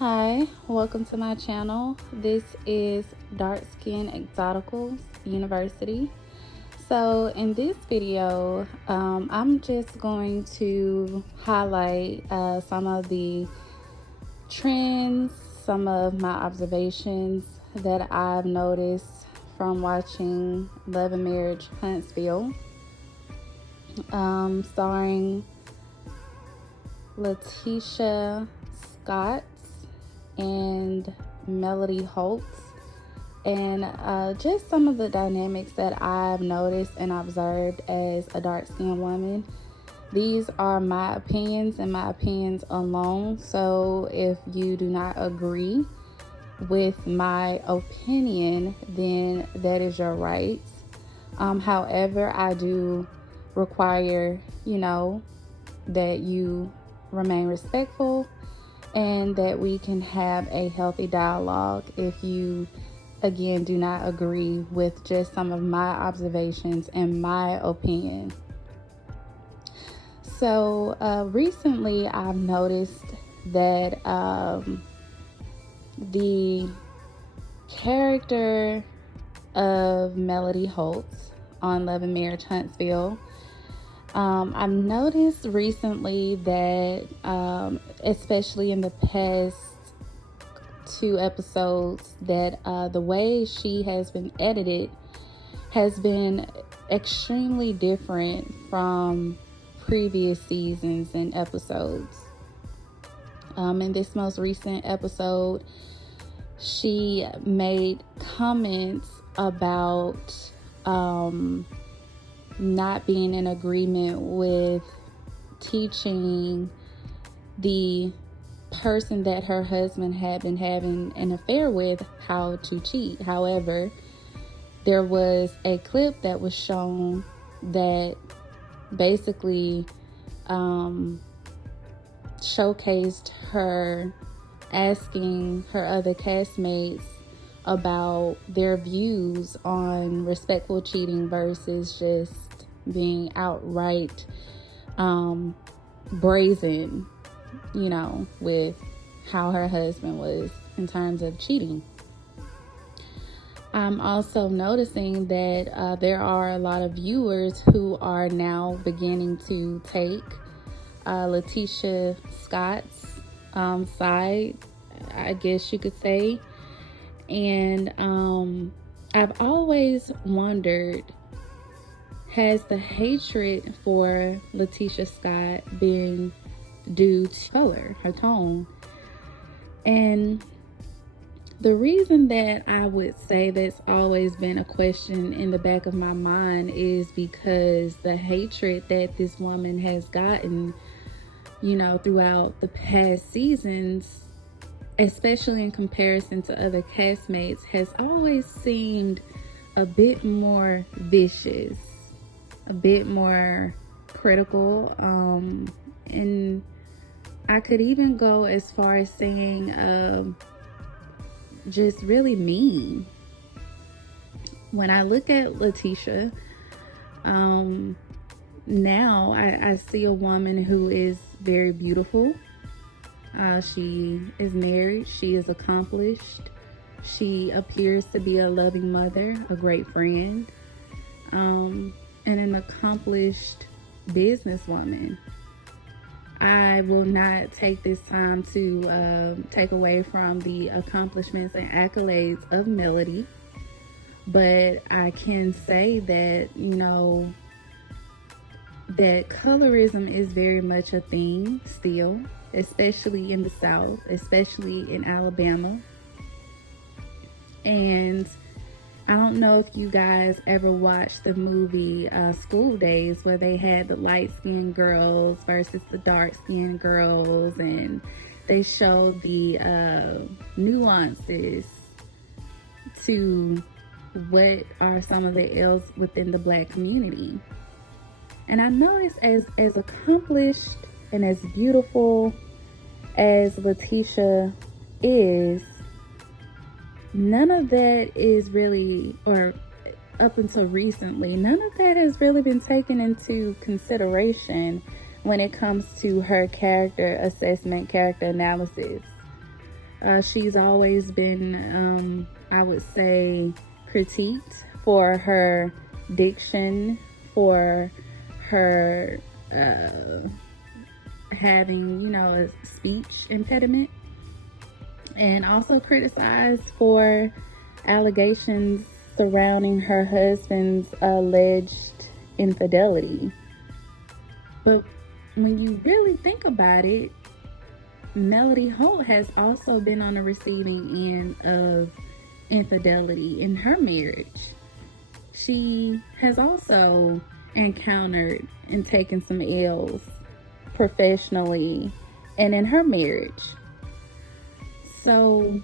Hi, welcome to my channel. This is Dark Skin Exoticals University. So in this video, I'm just going to highlight some of the trends, some of my observations that I've noticed from watching Love and Marriage Huntsville, starring Leticia Scott and Melody Holtz, and just some of the dynamics that I've noticed and observed as a dark-skinned woman. These are my opinions and my opinions alone, so if you do not agree with my opinion, then that is your right. However, I do require, that you remain respectful and that we can have a healthy dialogue if you, again, do not agree with just some of my observations and my opinion. So recently I've noticed that the character of Melody Holtz on Love and Marriage Huntsville, I've noticed recently that, especially in the past 2 episodes, that the way she has been edited has been extremely different from previous seasons and episodes. In this most recent episode, she made comments about not being in agreement with teaching the person that her husband had been having an affair with how to cheat. However, there was a clip that was shown that basically showcased her asking her other castmates about their views on respectful cheating versus just being outright brazen, with how her husband was in terms of cheating. I'm also noticing that there are a lot of viewers who are now beginning to take Leticia Scott's side, I guess you could say. And I've always wondered, has the hatred for Leticia Scott been due to color, her tone? And the reason that I would say that's always been a question in the back of my mind is because the hatred that this woman has gotten, throughout the past seasons, especially in comparison to other castmates, has always seemed a bit more vicious, a bit more critical, and I could even go as far as saying just really mean. When I look at Leticia, now I see a woman who is very beautiful. She is married, she is accomplished, she appears to be a loving mother, a great friend, and an accomplished businesswoman. I will not take this time to take away from the accomplishments and accolades of Melody, but I can say that, that colorism is very much a thing still, especially in the South, especially in Alabama. And I don't know if you guys ever watched the movie School Days, where they had the light-skinned girls versus the dark-skinned girls, and they showed the nuances to what are some of the ills within the Black community. And I noticed as accomplished and as beautiful as Leticia is, none of that is really, or up until recently, none of that has really been taken into consideration when it comes to her character assessment, character analysis. She's always been, I would say, critiqued for her diction, for her having, you know, a speech impediment, and also criticized for allegations surrounding her husband's alleged infidelity. But when you really think about it, Melody Holt has also been on the receiving end of infidelity in her marriage. She has also encountered and taken some L's professionally and in her marriage. So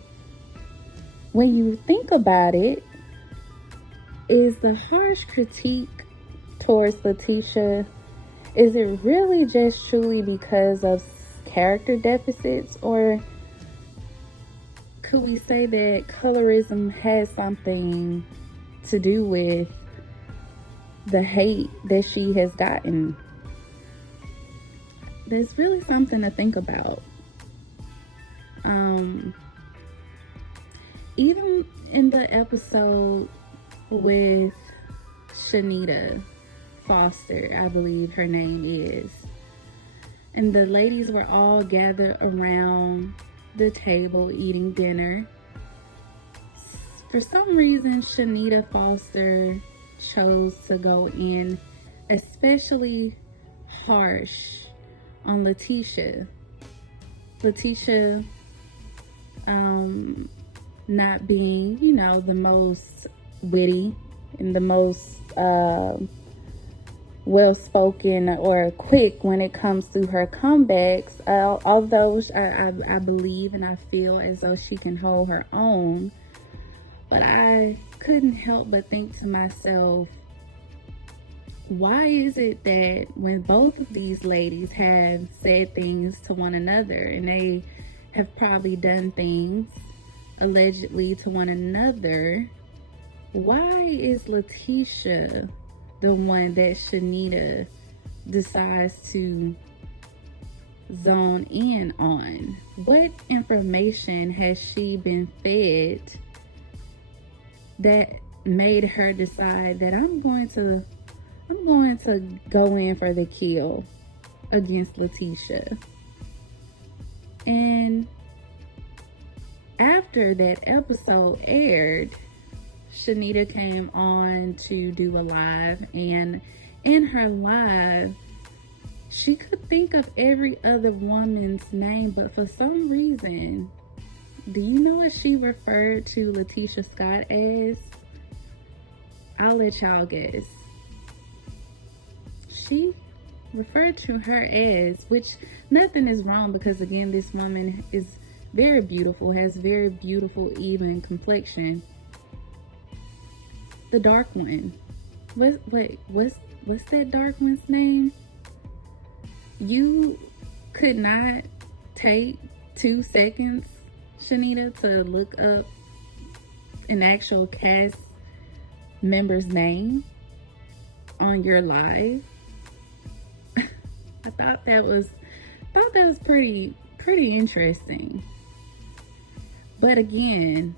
when you think about it, is the harsh critique towards Leticia, is it really just truly because of character deficits, or could we say that colorism has something to do with the hate that she has gotten? There's really something to think about. Even in the episode with Shanita Foster, I believe her name is, and the ladies were all gathered around the table eating dinner. For some reason, Shanita Foster chose to go in especially harsh on Leticia. Leticia not being, you know, the most witty and the most well-spoken or quick when it comes to her comebacks, although I believe and I feel as though she can hold her own. But I couldn't help but think to myself, why is it that when both of these ladies have said things to one another, and they have probably done things allegedly to one another, why is Leticia the one that Shanita decides to zone in on? What information has she been fed that made her decide that I'm going to go in for the kill against Leticia? And after that episode aired, Shanita came on to do a live, and in her live, she could think of every other woman's name, but for some reason, do you know what she referred to Leticia Scott as? I'll let y'all guess. She referred to her as, which nothing is wrong, because again, this woman is very beautiful, has very beautiful even complexion. The dark one. What's that dark one's name? You could not take 2 seconds, Shanita, to look up an actual cast member's name on your live. I thought that was pretty interesting. But again,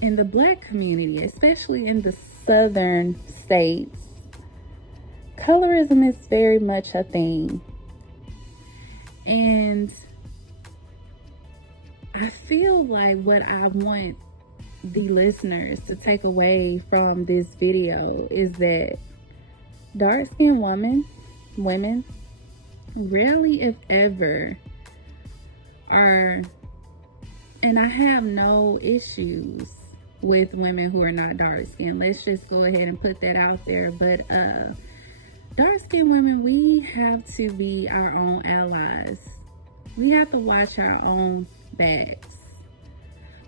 in the Black community, especially in the southern states, colorism is very much a thing. And I feel like what I want the listeners to take away from this video is that dark-skinned women rarely, if ever, are, and I have no issues with women who are not dark-skinned. Let's just go ahead and put that out there. But dark-skinned women, we have to be our own allies. We have to watch our own backs,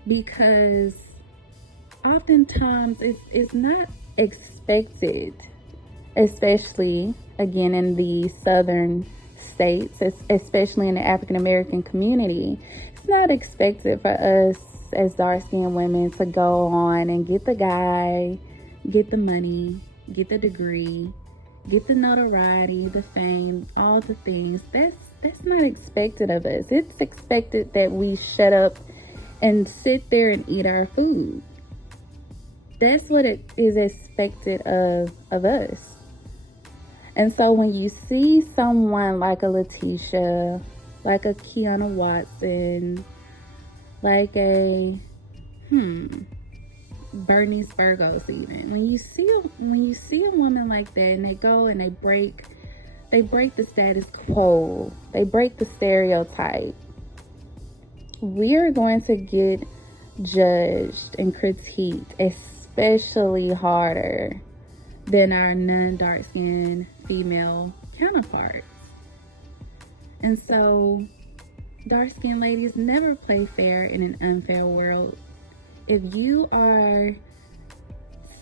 because oftentimes it's not expected, especially again in the southern states, especially in the African American community. It's not expected for us as dark-skinned women to go on and get the guy, get the money, get the degree, get the notoriety, the fame, all the things. That's not expected of us. It's expected that we shut up and sit there and eat our food. That's what it is expected of us. And so when you see someone like a Leticia, like a Kiana Watson, like a Bernice Burgos, even when you see a woman like that, and they go and they break the status quo, they break the stereotype, we are going to get judged and critiqued, especially harder than our non-dark-skinned female counterparts. And so, dark-skinned ladies, never play fair in an unfair world. If you are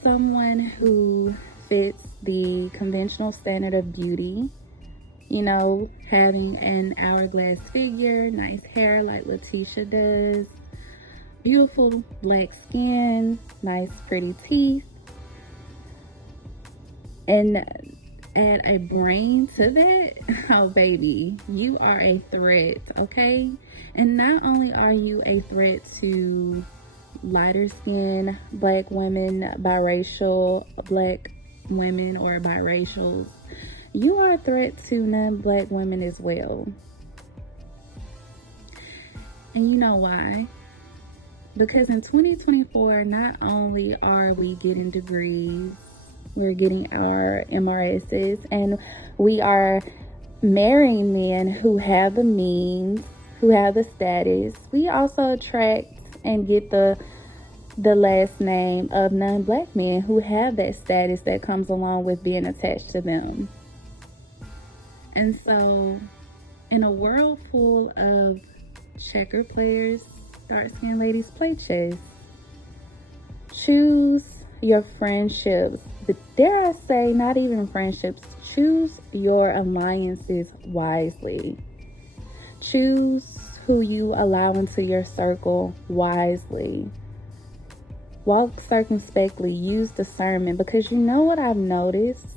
someone who fits the conventional standard of beauty, you know, having an hourglass figure, nice hair like Leticia does, beautiful black skin, nice pretty teeth, and add a brain to that, oh baby, you are a threat, okay? And not only are you a threat to lighter skinned black women, biracial black women, or biracials, you are a threat to non-black women as well. And you know why? Because in 2024, not only are we getting degrees, we're getting our MRSs, and we are marrying men who have the means, who have the status. We also attract and get the last name of non-black men who have that status that comes along with being attached to them. And so, in a world full of checker players, dark-skinned ladies, play chess. Choose your friendships, but dare I say, not even friendships. Choose your alliances wisely. Choose who you allow into your circle wisely. Walk circumspectly, use discernment, because you know what I've noticed,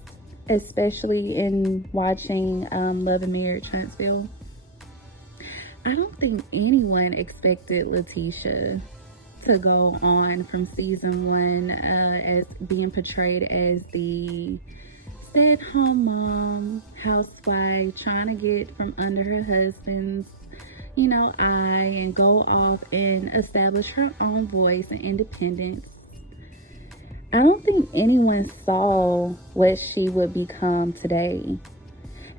especially in watching Love and Marriage Huntsville? I don't think anyone expected Leticia to go on from season 1 as being portrayed as the stay-at-home mom, housewife, trying to get from under her husband's, you know, eye and go off and establish her own voice and independence. I don't think anyone saw what she would become today.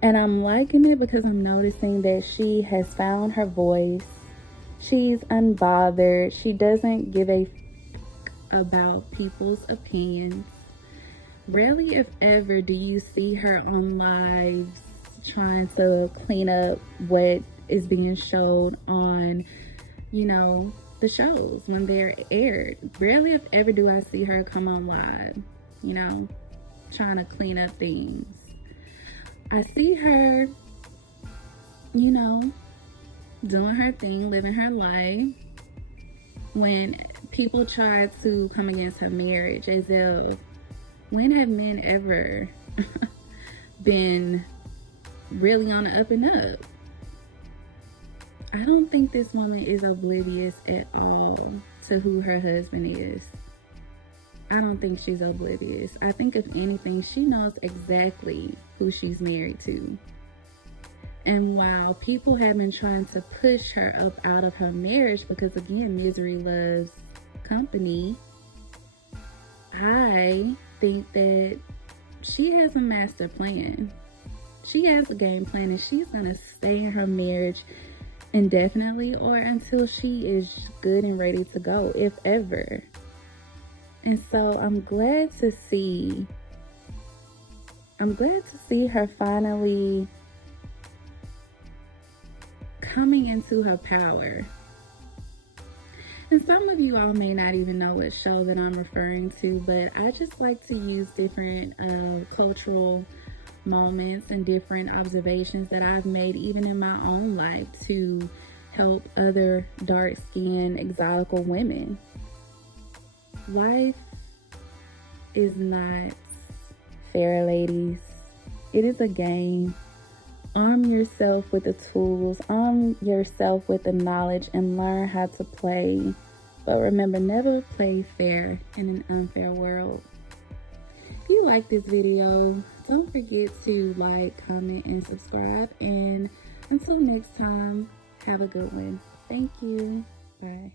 And I'm liking it because I'm noticing that she has found her voice. She's unbothered. She doesn't give a about people's opinions. Rarely, if ever, do you see her on lives trying to clean up what is being showed on, you know, the shows when they're aired. Rarely, if ever, do I see her come on live, you know, trying to clean up things. I see her, you know, doing her thing, living her life, when people try to come against her marriage, as if, when have men ever been really on the up and up? I don't think this woman is oblivious at all to who her husband is. I don't think she's oblivious. I think, if anything, she knows exactly who she's married to. And while people have been trying to push her up out of her marriage, because again, misery loves company, I think that she has a master plan. She has a game plan, and she's going to stay in her marriage indefinitely, or until she is good and ready to go, if ever. And so I'm glad to see her finally coming into her power. And some of you all may not even know what show that I'm referring to, but I just like to use different cultural moments and different observations that I've made even in my own life to help other dark-skinned exotical women. Life is not fair, ladies. It is a game. Arm yourself with the tools, arm yourself with the knowledge, and learn how to play. But remember, never play fair in an unfair world. If you like this video, don't forget to like, comment, and subscribe. And until next time, have a good one. Thank you. Bye.